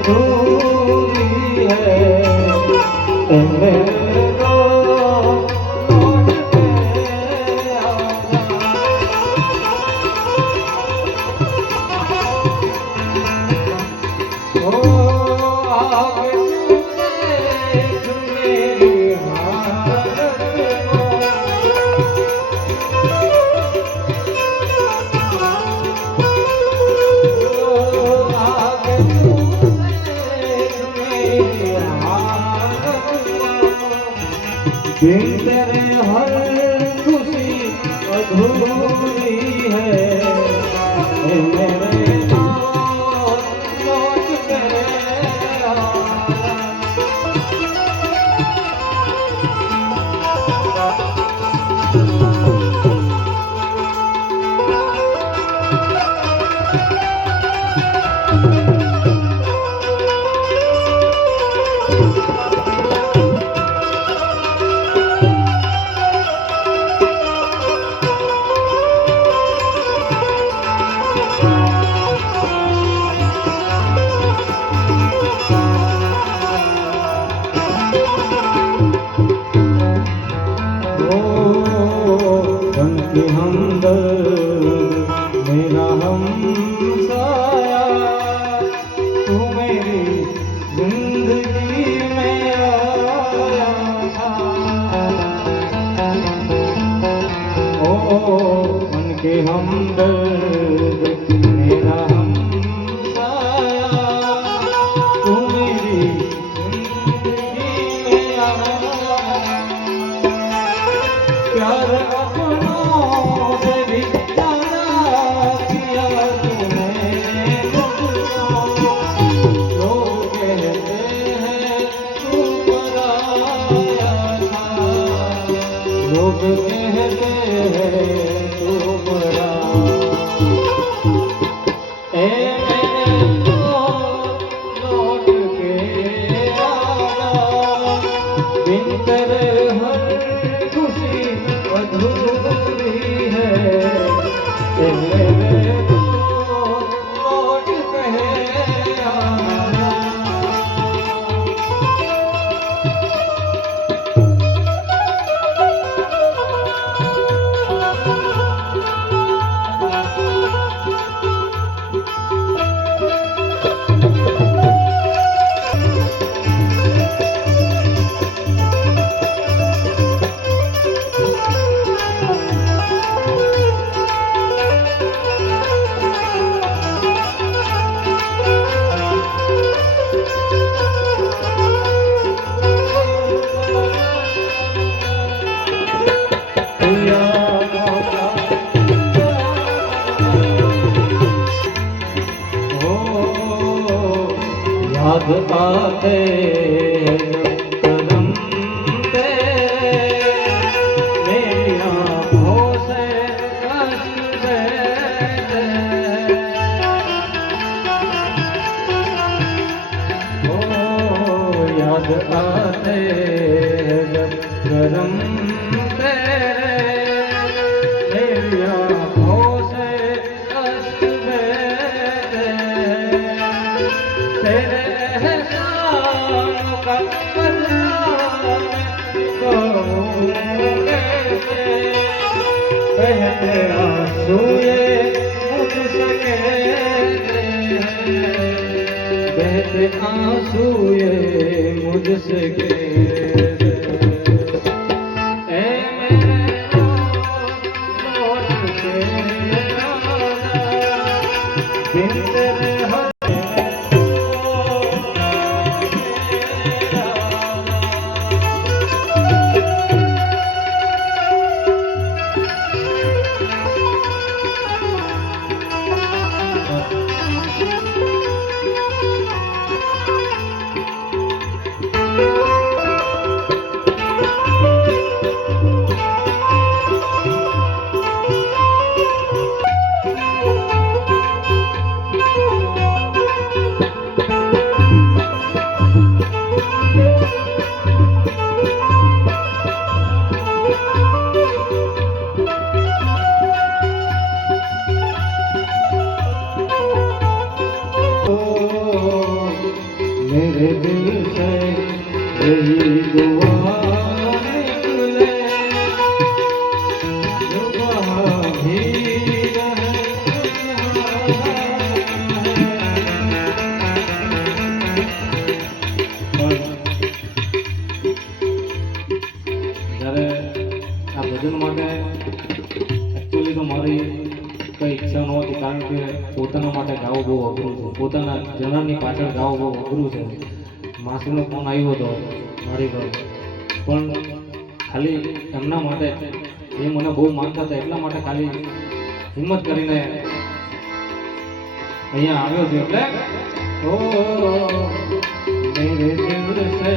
अधूरी है। मेरे लौट के आना। ओ आगे देख मेरी हालत को। बिन तेरे हर खुशी अधूरी है। मेरे लौट के आना। कि हमदर्द मेरा हमसाया, तू मेरी जिंदगी में आया। ओ उनके हमदर्द मेरा हमसाया, तू मेरी जिंदगी में आया। प्यार अपनों से भी प्यारा किया तूने मुझको। लोग कहते हैं तू पराया था, लोग कहते हैं तू पराया। ए मेरे लौट के आना। बिन तेरे हर खुशी अधूरी है। मेरे लौट के आना। याद आते जब कदम तेरे, मेरी आँखों से अश्क बहते। ओ याद आते जब कदम तेरे, मेरी आँखों से अश्क बहते। तेरे एहसान का बदला कहूँ कैसे। बहते आंसू ये मुझसे कहते हैं, बहते आंसू ये मुझसे कहते। ए मेरे लौट के आना। बिन तेरे हर સુધી તો મારી કંઈ ઈચ્છા નહોતી, કારણ કે પોતાના માટે ગાવું બહુ અઘરું છે, પોતાના જનારની પાછળ ગાવું બહુ અઘરું છે. માસીનો ફોન આવ્યો હતો મારી ઘર, પણ ખાલી એમના માટે, એ મને બહુ માનતા હતા એટલા માટે ખાલી હિંમત કરીને અહીંયા આવ્યો છું. એટલે ઓ મેરે દિલ સે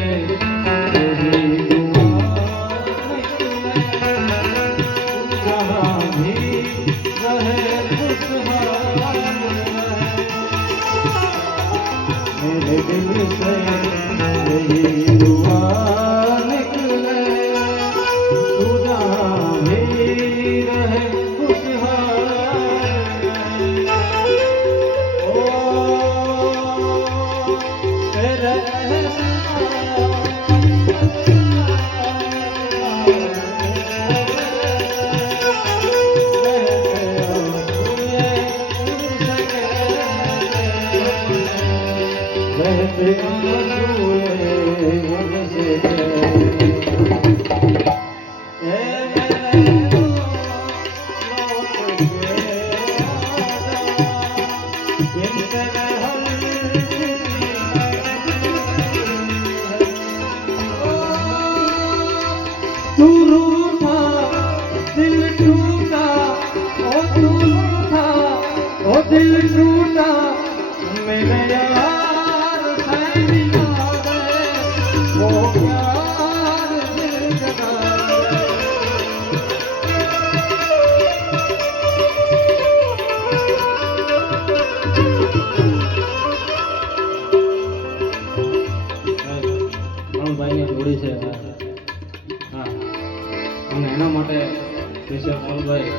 તેરી દુઆ નિકલે, જહાં ભી રહે खुशहाल मेरे दिल से यही दुआ निकले, तू जहां भी रहे खुशहाल. ओ तेरे तू रूठा दिल टूटा, ओ तू रूठा ओ दिल टूटा, मेरे यार से मिला दे वो प्यार दिल जगा दे. ભાઈની જોડી છે, હા, અને એના માટે સ્પેશિયલ ફળભાઈ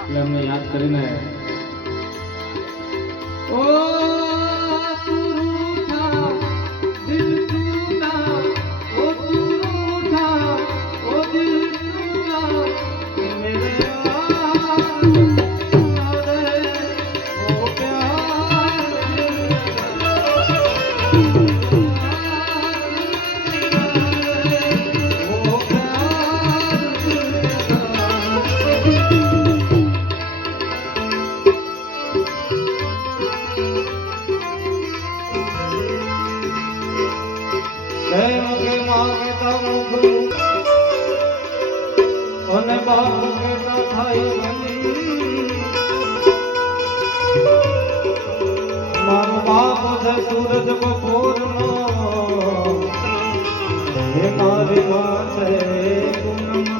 એટલે અમને યાદ કરીને ઓ તું રૂઠા દિલ ટૂટા, ઓ તું રૂઠા ઓ દિલ ટૂટા, મેરે યાર દે વો પ્યાર કે માગતા મુખ અને બાપ કે ના થાય બની, મારો બાપ છે સૂરજ બપોરનો, હે મારી માં છે પૂનમ